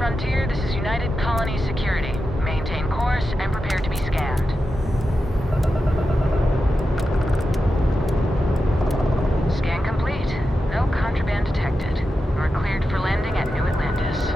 Frontier, this is United Colony Security. Maintain course and prepare to be scanned. Scan complete. No contraband detected. We're cleared for landing at New Atlantis.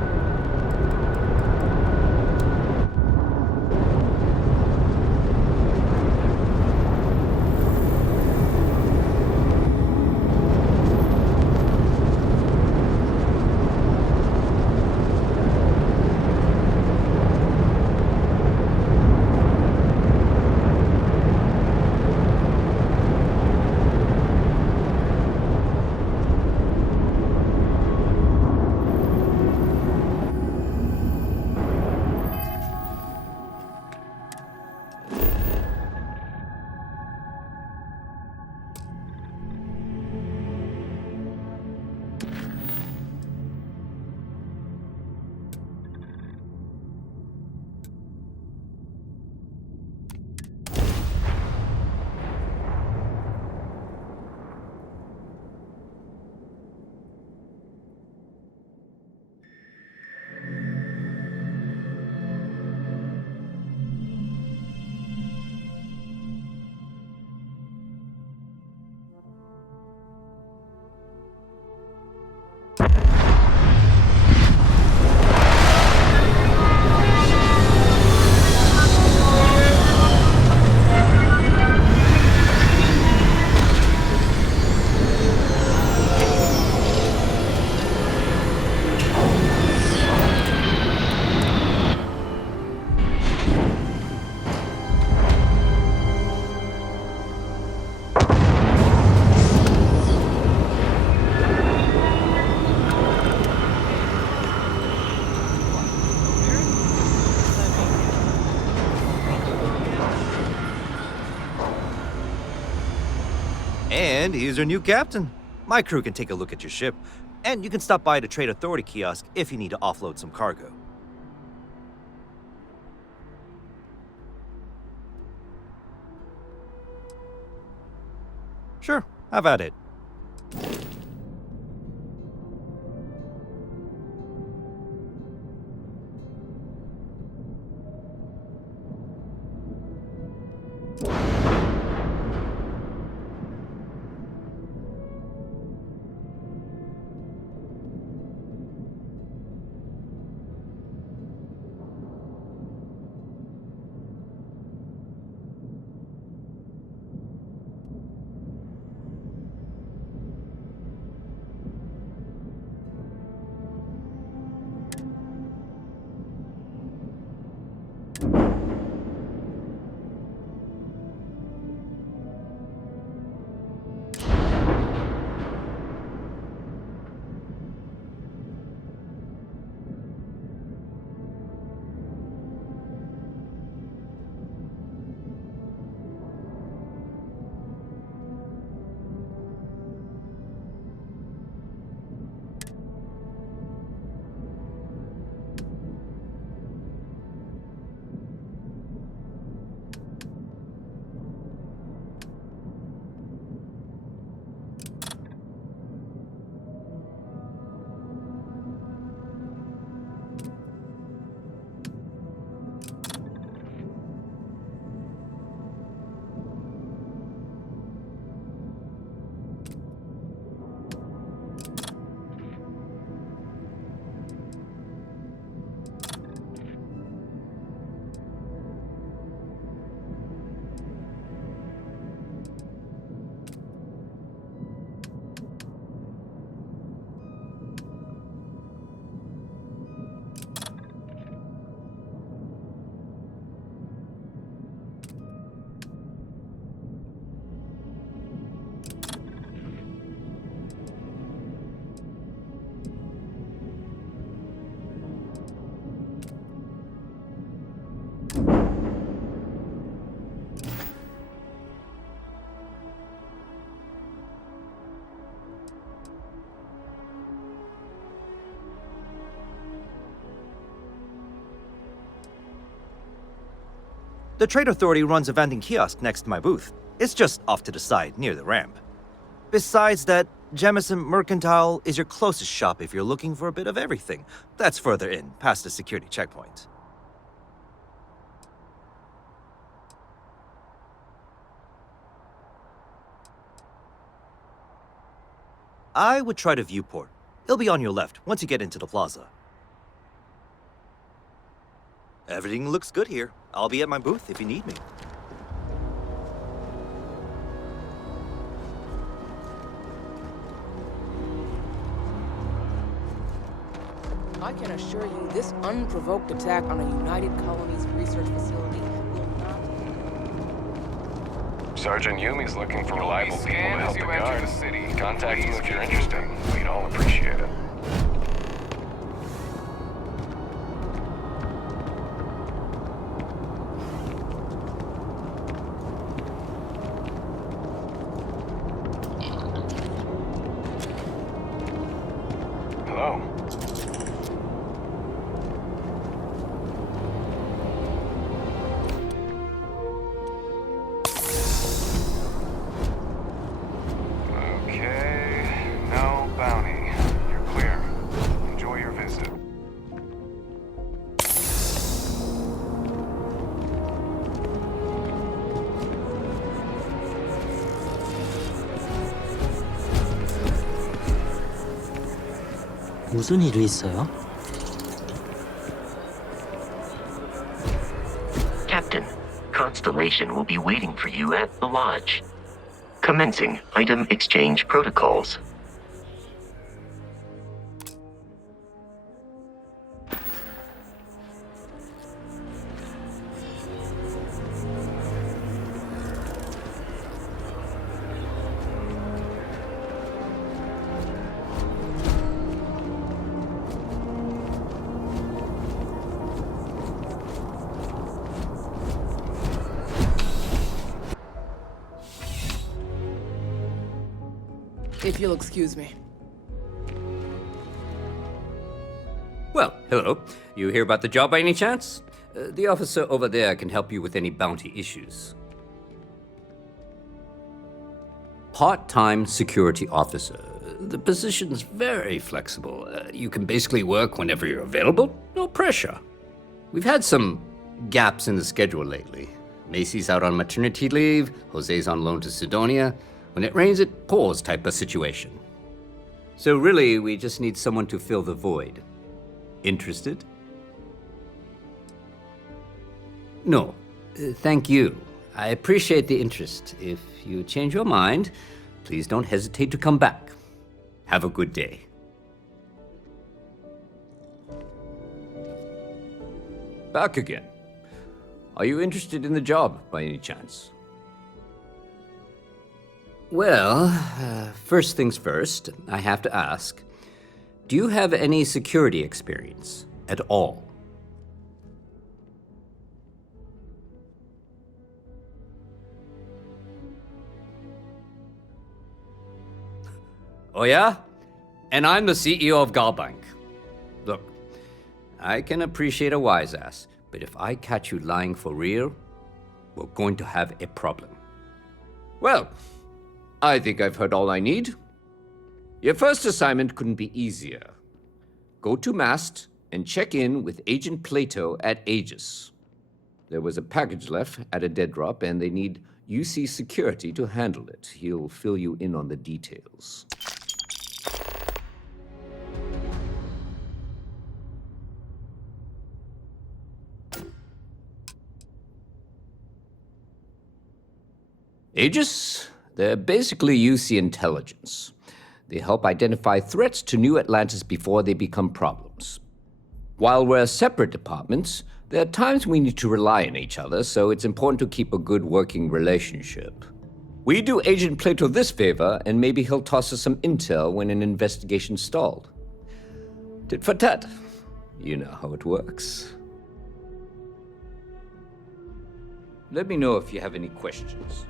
And here's your new captain. My crew can take a look at your ship, and you can stop by the Trade Authority kiosk if you need to offload some cargo. Sure, have at it. The Trade Authority runs a vending kiosk next to my booth. It's just off to the side, near the ramp. Besides that, Jemison Mercantile is your closest shop if you're looking for a bit of everything. That's further in, past the security checkpoint. I would try the viewport. It'll be on your left once you get into the plaza. Everything looks good here. I'll be at my booth if you need me. I can assure you this unprovoked attack on a United Colonies research facility will not... Sergeant Yumi's looking for reliable people to help the guard. Contact him if you're interested. We'd all appreciate it. Hello? Okay, no bounty. You're clear. Enjoy your visit. 무슨 일이 있어요? Captain, Constellation will be waiting for you at the lodge. Commencing item exchange protocols. If you'll excuse me. Well, hello. You hear about the job by any chance? The officer over there can help you with any bounty issues. Part-time security officer. The position's very flexible. You can basically work whenever you're available. No pressure. We've had some gaps in the schedule lately. Macy's out on maternity leave. Jose's on loan to Sidonia. When it rains, it pours type of situation. So really, we just need someone to fill the void. Interested? No. Thank you. I appreciate the interest. If you change your mind, please don't hesitate to come back. Have a good day. Back again. Are you interested in the job by any chance? Well, first things first, I have to ask, do you have any security experience at all? Oh yeah? And I'm the CEO of Galbank. Look, I can appreciate a wise ass, but if I catch you lying for real, we're going to have a problem. Well, I think I've heard all I need. Your first assignment couldn't be easier. Go to Mast and check in with Agent Plato at Aegis. There was a package left at a dead drop, and they need UC security to handle it. He'll fill you in on the details. Aegis? They're basically UC intelligence. They help identify threats to New Atlantis before they become problems. While we're separate departments, there are times we need to rely on each other, so it's important to keep a good working relationship. We do Agent Plato this favor, and maybe he'll toss us some intel when an investigation stalled. Tit for tat. You know how it works. Let me know if you have any questions.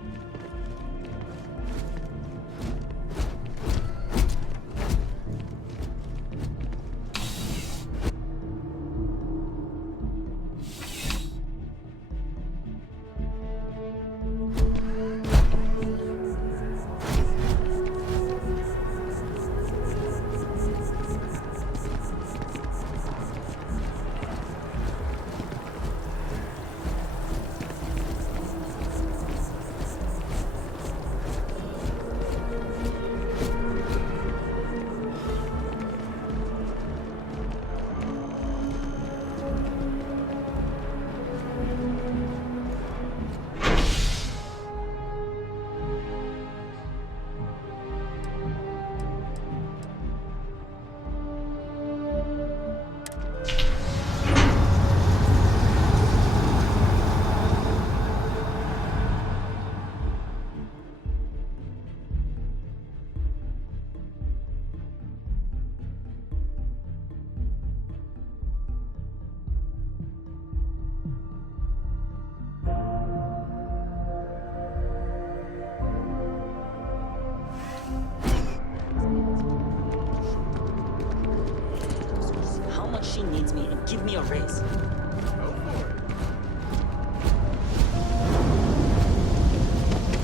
much she needs me and give me a raise.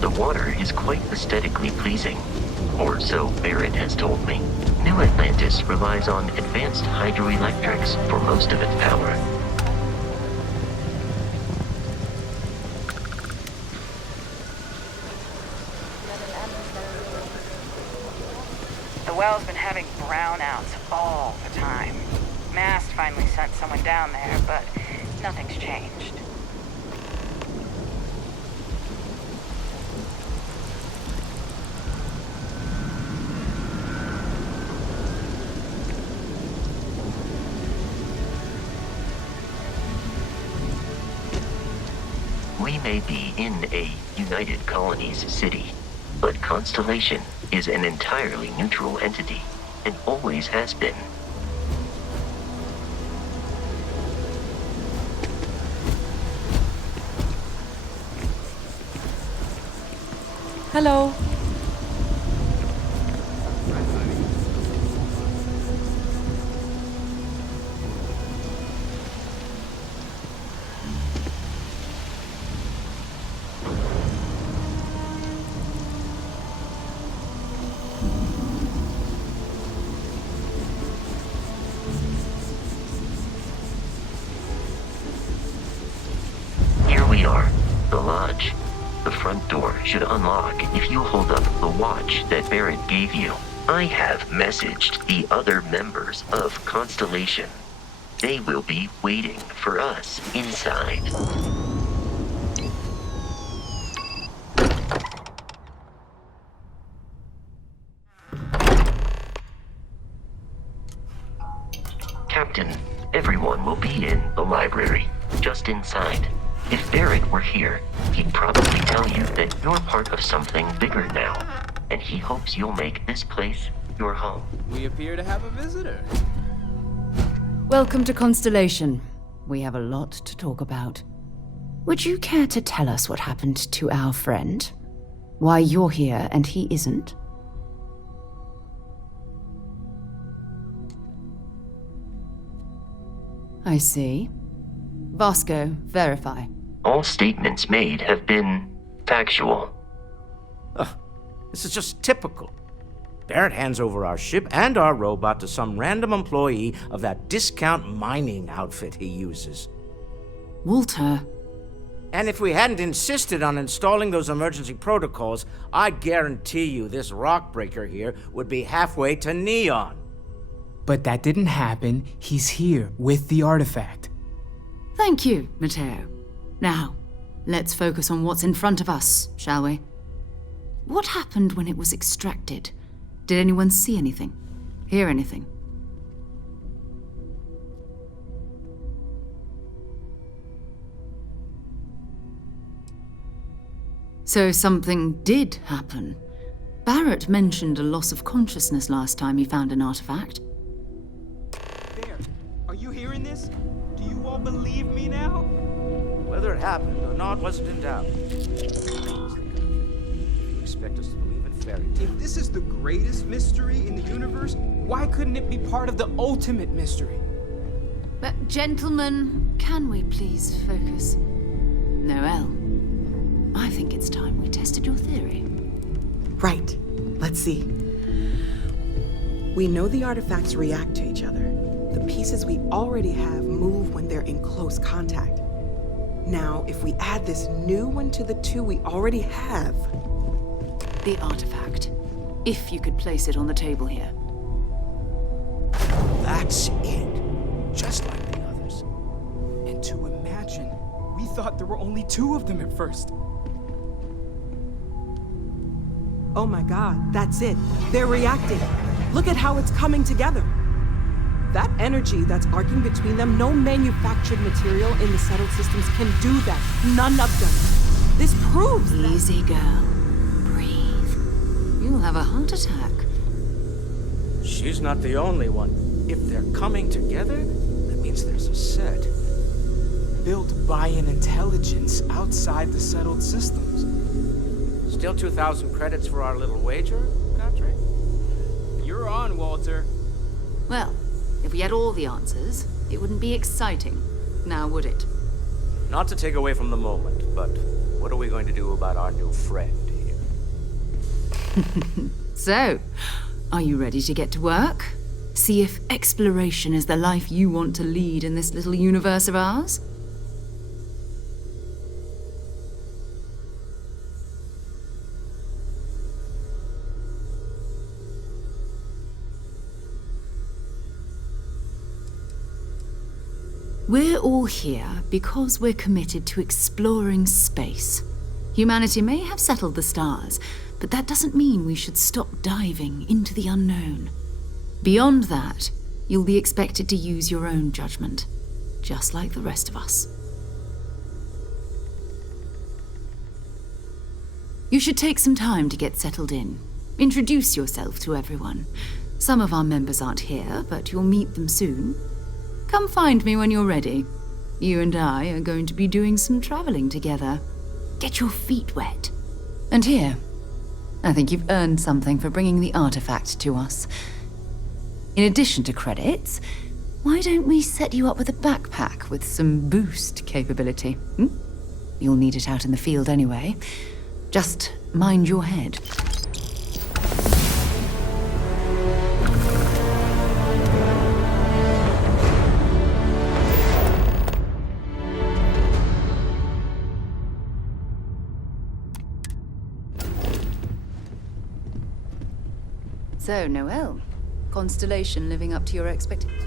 The water is quite aesthetically pleasing, or so Barrett has told me. New Atlantis relies on advanced hydroelectrics for most of its power. The well's been having brownouts all the time. Mast finally sent someone down there, but nothing's changed. We may be in a United Colonies city, but Constellation is an entirely neutral entity, and always has been. Hello. Here we are, the lodge. The front door should unlock if you hold up the watch that Barrett gave you. I have messaged the other members of Constellation. They will be waiting for us inside. Captain, everyone will be in the library, just inside. If Barrett were here, he'd probably tell you that you're part of something bigger now, and he hopes you'll make this place your home. We appear to have a visitor. Welcome to Constellation. We have a lot to talk about. Would you care to tell us what happened to our friend? Why you're here and he isn't? I see. Vasco, verify. All statements made have been factual. This is just typical. Barrett hands over our ship and our robot to some random employee of that discount mining outfit he uses. Walter. And if we hadn't insisted on installing those emergency protocols, I guarantee you this rock breaker here would be halfway to Neon. But that didn't happen. He's here with the artifact. Thank you, Matteo. Now, let's focus on what's in front of us, shall we? What happened when it was extracted? Did anyone see anything? Hear anything? So something did happen. Barrett mentioned a loss of consciousness last time he found an artifact. There. Are you hearing this? Do you all believe me now? Whether it happened or not wasn't in doubt. You expect us to believe in fairy tales? If this is the greatest mystery in the universe, why couldn't it be part of the ultimate mystery? But gentlemen, can we please focus? Noel, I think it's time we tested your theory. Right. Let's see. We know the artifacts react to each other. The pieces we already have move when they're in close contact. Now, if we add this new one to the two we already have... The artifact. If you could place it on the table here. That's it. Just like the others. And to imagine, we thought there were only 2 of them at first. Oh my god, that's it. They're reacting. Look at how it's coming together. That energy that's arcing between them, no manufactured material in the settled systems can do that. None of them. This proves that... Easy, girl. Breathe. You'll have a heart attack. She's not the only one. If they're coming together, that means there's a set. Built by an intelligence outside the settled systems. Still 2,000 credits for our little wager, Country? You're on, Walter. Well, if If we had all the answers, it wouldn't be exciting, now would it? Not to take away from the moment, but what are we going to do about our new friend here? So, are you ready to get to work? See if exploration is the life you want to lead in this little universe of ours? We're all here because we're committed to exploring space. Humanity may have settled the stars, but that doesn't mean we should stop diving into the unknown. Beyond that, you'll be expected to use your own judgment, just like the rest of us. You should take some time to get settled in. Introduce yourself to everyone. Some of our members aren't here, but you'll meet them soon. Come find me when you're ready. You and I are going to be doing some traveling together. Get your feet wet. And here, I think you've earned something for bringing the artifact to us. In addition to credits, why don't we set you up with a backpack with some boost capability? You'll need it out in the field anyway. Just mind your head. So, Noel, Constellation living up to your expectations?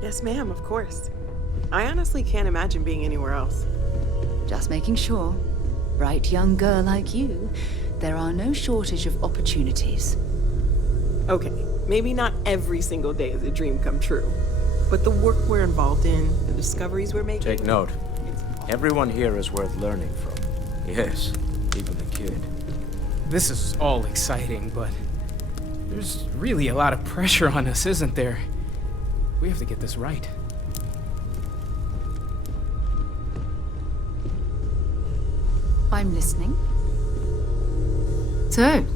Yes, ma'am, of course. I honestly can't imagine being anywhere else. Just making sure. Bright young girl like you, there are no shortage of opportunities. Okay, maybe not every single day is a dream come true, but the work we're involved in, the discoveries we're making... Take note. Everyone here is worth learning from. Yes, even the kid. This is all exciting, but there's really a lot of pressure on us, isn't there? We have to get this right. I'm listening. So,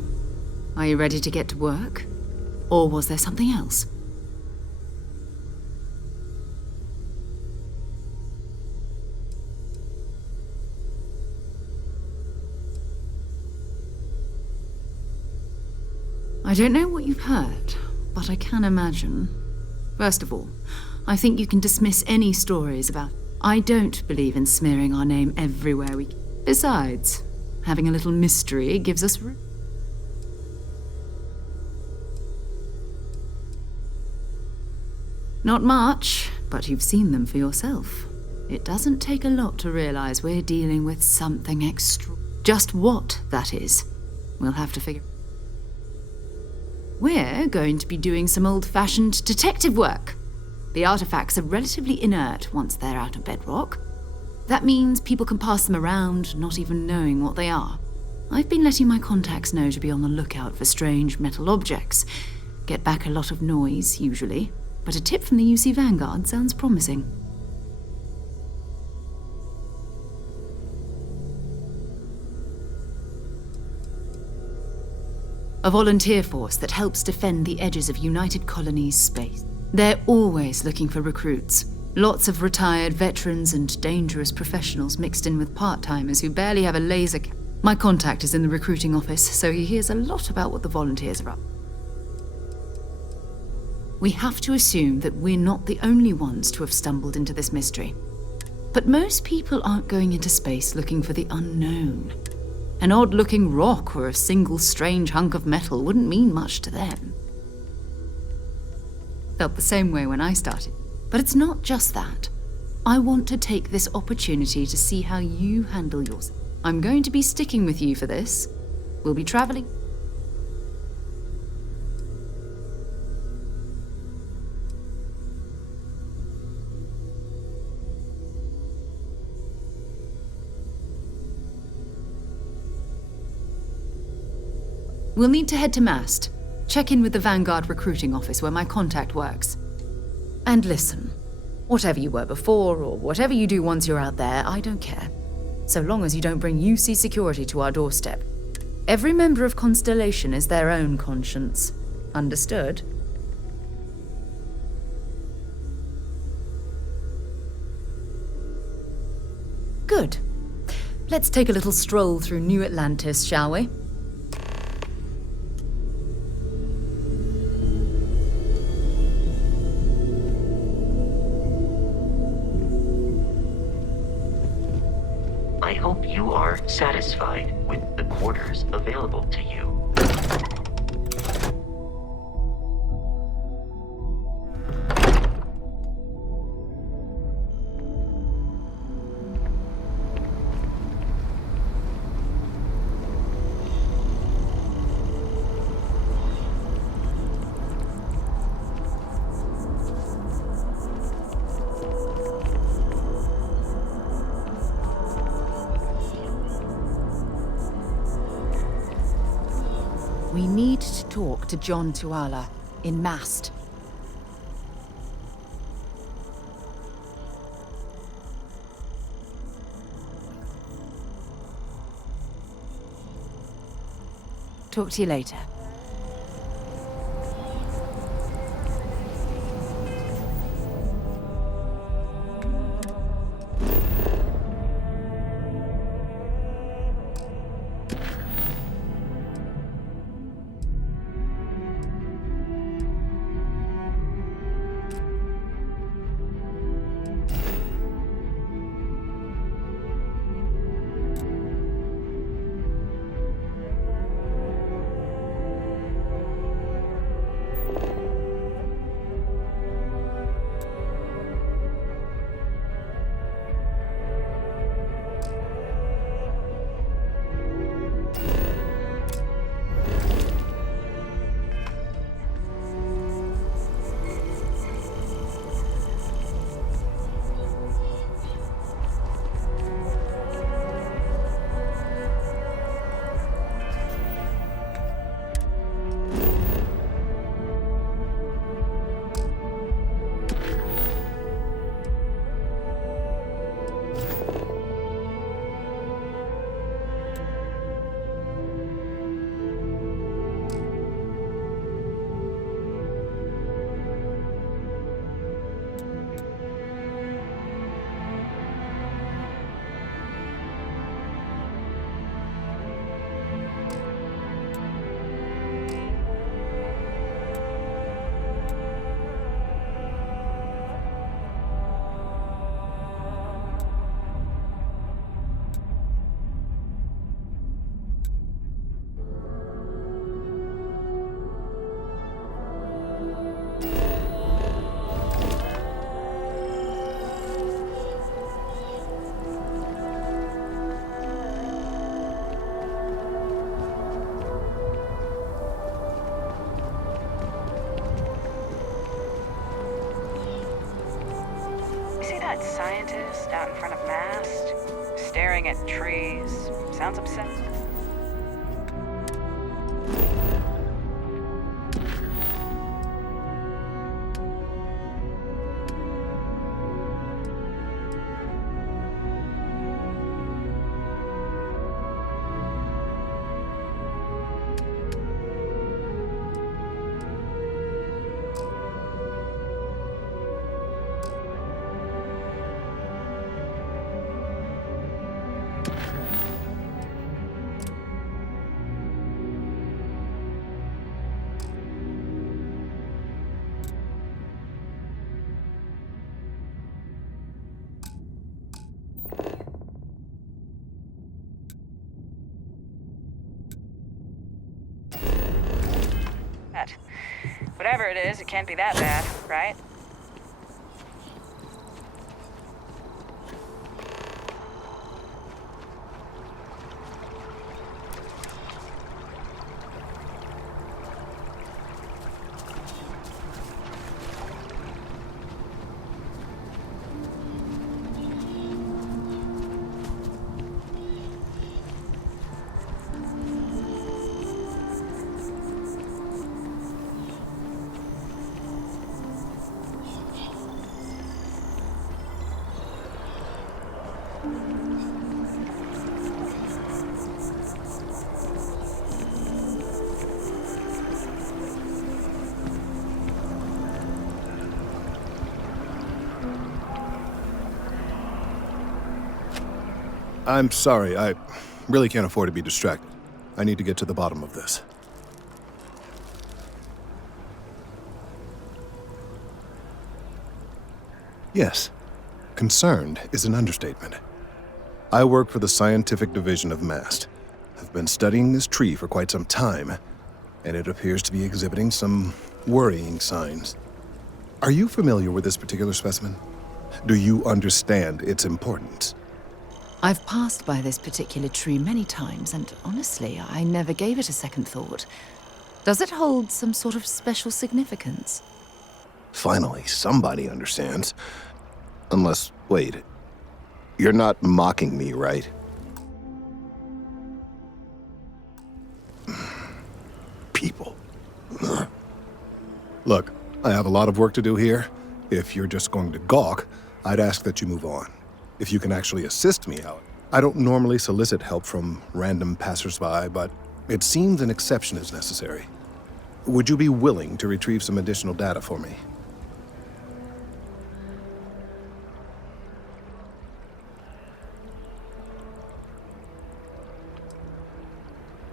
are you ready to get to work? Or was there something else? I don't know what you've heard, but I can imagine. First of all, I think you can dismiss any stories about... I don't believe in smearing our name everywhere we... Besides, having a little mystery gives us... Not much, but you've seen them for yourself. It doesn't take a lot to realize we're dealing with something extra... Just what that is, we'll have to figure... We're going to be doing some old-fashioned detective work. The artifacts are relatively inert once they're out of bedrock. That means people can pass them around, not even knowing what they are. I've been letting my contacts know to be on the lookout for strange metal objects. Get back a lot of noise, usually, but a tip from the UC Vanguard sounds promising. A volunteer force that helps defend the edges of United Colonies space. They're always looking for recruits. Lots of retired veterans and dangerous professionals mixed in with part-timers who barely have a laser cam. My contact is in the recruiting office, so he hears a lot about what the volunteers are up. We have to assume that we're not the only ones to have stumbled into this mystery. But most people aren't going into space looking for the unknown. An odd-looking rock or a single strange hunk of metal wouldn't mean much to them. Felt the same way when I started. But it's not just that. I want to take this opportunity to see how you handle yours. I'm going to be sticking with you for this. We'll be traveling. We'll need to head to Mast. Check in with the Vanguard recruiting office where my contact works. And listen, whatever you were before, or whatever you do once you're out there, I don't care. So long as you don't bring UC security to our doorstep. Every member of Constellation is their own conscience. Understood? Good. Let's take a little stroll through New Atlantis, shall we? I hope you are satisfied with the quarters available to you. We need to talk to John Tuala in Mast. Talk to you later. that scientist out in front of mast, staring at trees, sounds upset. Whatever it is, it can't be that bad, right? I'm sorry, I really can't afford to be distracted. I need to get to the bottom of this. Yes, concerned is an understatement. I work for the scientific division of MAST. I've been studying this tree for quite some time, and it appears to be exhibiting some worrying signs. Are you familiar with this particular specimen? Do you understand its importance? I've passed by this particular tree many times, and honestly, I never gave it a second thought. Does it hold some sort of special significance? Finally, somebody understands. Unless, wait, you're not mocking me, right? People. Look, I have a lot of work to do here. If you're just going to gawk, I'd ask that you move on. If you can actually assist me out. I don't normally solicit help from random passersby, but it seems an exception is necessary. Would you be willing to retrieve some additional data for me?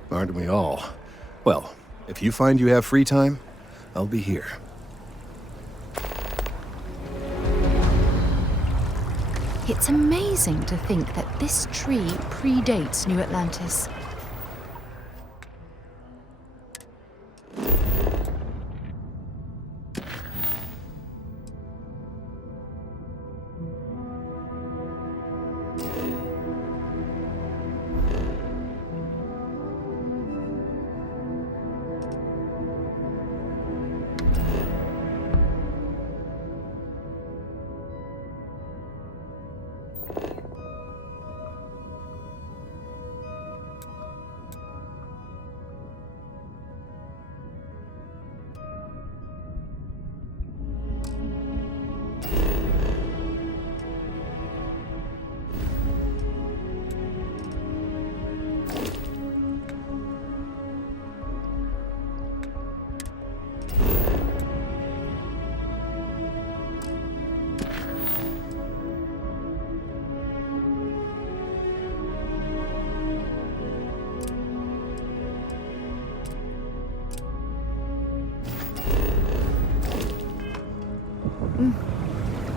Aren't we all? Well, if you find you have free time, I'll be here. It's amazing to think that this tree predates New Atlantis.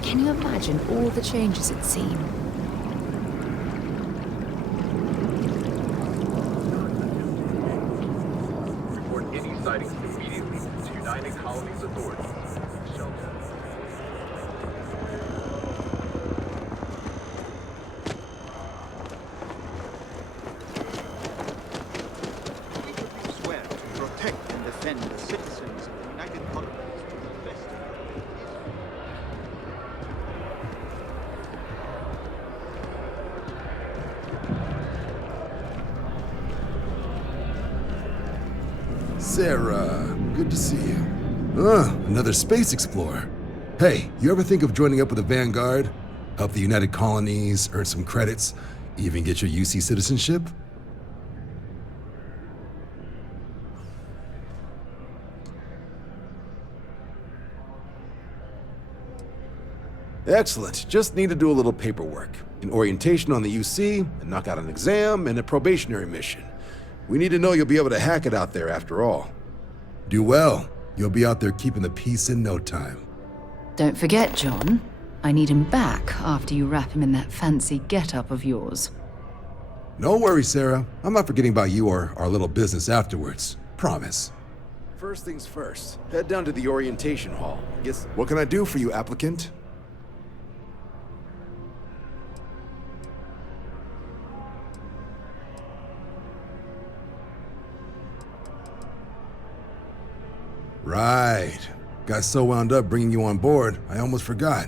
Can you imagine all the changes it's seen? Report any sightings immediately to United Colonies authorities. Shelter. We swear to protect and defend the citizens of the United Colonies to the best of our abilities. Sarah. Good to see you. Another space explorer. Hey, you ever think of joining up with the Vanguard? Help the United Colonies, earn some credits, even get your UC citizenship? Excellent. Just need to do a little paperwork. An orientation on the UC, and knock out an exam, and a probationary mission. We need to know you'll be able to hack it out there after all. Do well. You'll be out there keeping the peace in no time. Don't forget, John. I need him back after you wrap him in that fancy get-up of yours. No worries, Sarah. I'm not forgetting about you or our little business afterwards. Promise. First things first. Head down to the orientation hall. What can I do for you, applicant? Right. Got so wound up bringing you on board, I almost forgot.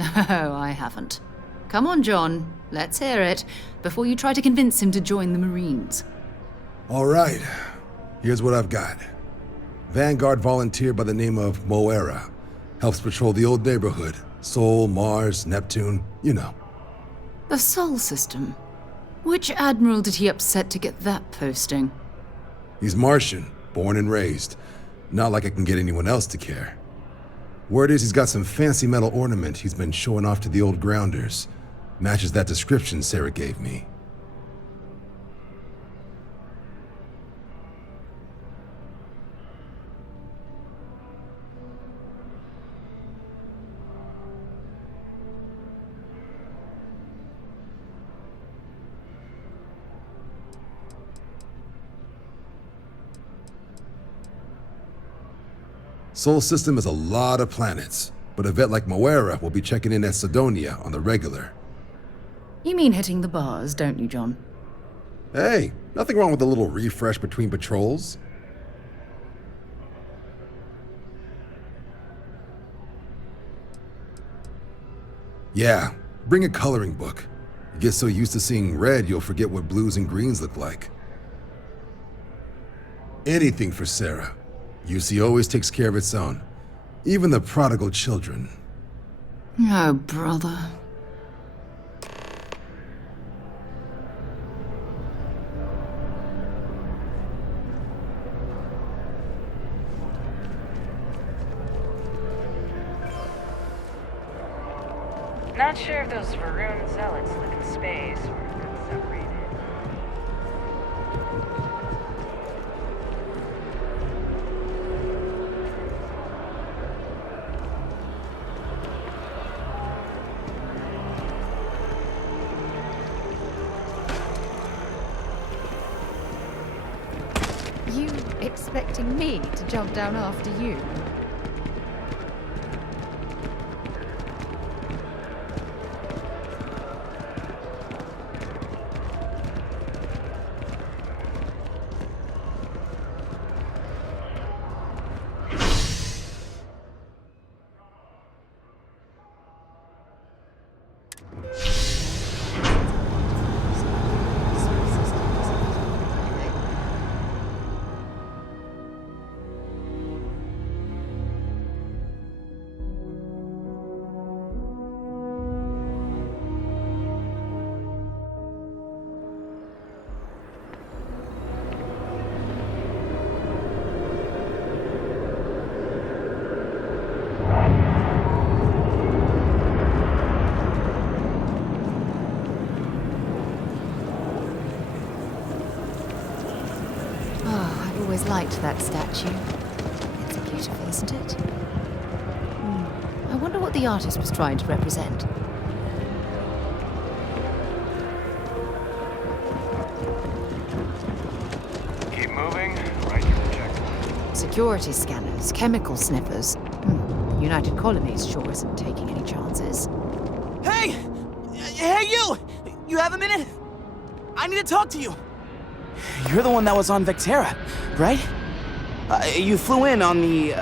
Oh, I haven't. Come on, John. Let's hear it, before you try to convince him to join the Marines. All right. Here's what I've got. Vanguard volunteer by the name of Moira. Helps patrol the old neighborhood. Sol, Mars, Neptune, you know. The Sol system? Which admiral did he upset to get that posting? He's Martian, born and raised. Not like I can get anyone else to care. Word is he's got some fancy metal ornament he's been showing off to the old grounders. Matches that description Sarah gave me. Sol system is a lot of planets, but a vet like Moira will be checking in at Sidonia on the regular. You mean hitting the bars, don't you, John? Hey, nothing wrong with a little refresh between patrols. Yeah, bring a coloring book. You get so used to seeing red, you'll forget what blues and greens look like. Anything for Sarah. UC always takes care of its own. Even the prodigal children. Oh, brother. Not sure if those Varun zealots live in space or separated. You expecting me to jump down after you? Always liked that statue. It's beautiful, isn't it? I wonder what the artist was trying to represent. Keep moving. Right to the checkpoint. Security scanners, chemical sniffers. The United Colonies sure isn't taking any chances. Hey! Hey, you! You have a minute? I need to talk to you. You're the one that was on Vectera, right? You flew in on the,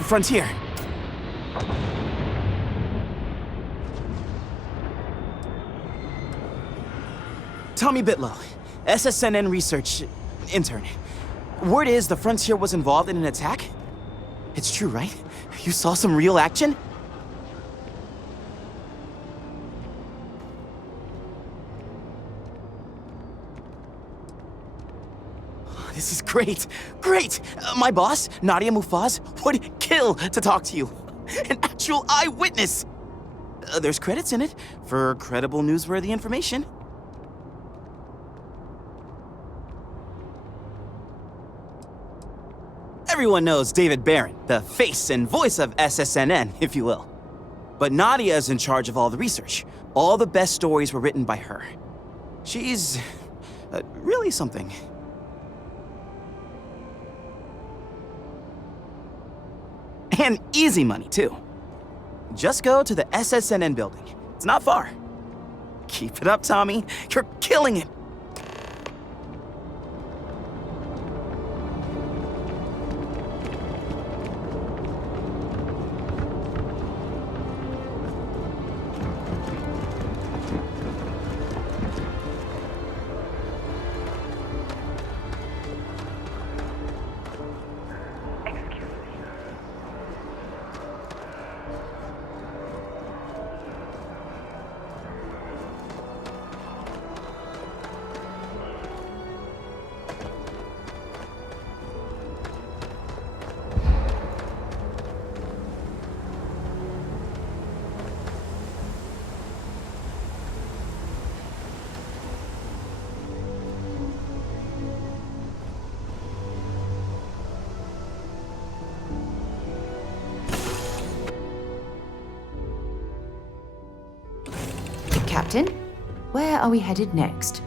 frontier. Tommy Bitlow, SSNN research intern. Word is the Frontier was involved in an attack? It's true, right? You saw some real action? This is great! Great! My boss, Nadia Mufaz, would kill to talk to you. An actual eyewitness! There's credits in it for credible, newsworthy information. Everyone knows David Barron, the face and voice of SSNN, if you will. But Nadia is in charge of all the research. All the best stories were written by her. She's really something. And easy money, too. Just go to the SSNN building. It's not far. Keep it up, Tommy. You're killing it. Captain, where are we headed next?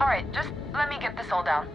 Alright, just let me get this all down.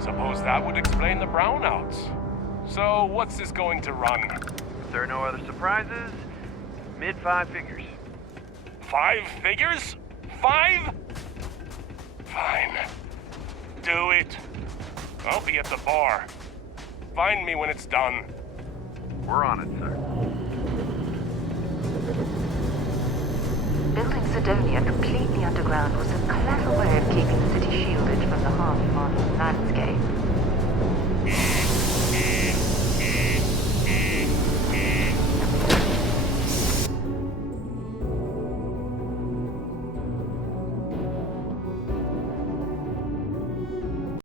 Suppose that would explain the brownouts. So, what's this going to run? If there are no other surprises, mid-5 figures. 5 figures? 5? Fine. Do it. I'll be at the bar. Find me when it's done. We're on it, sir. Building Sidonia completely underground was a clever way of keeping the city shielded from the harsh modern landscape.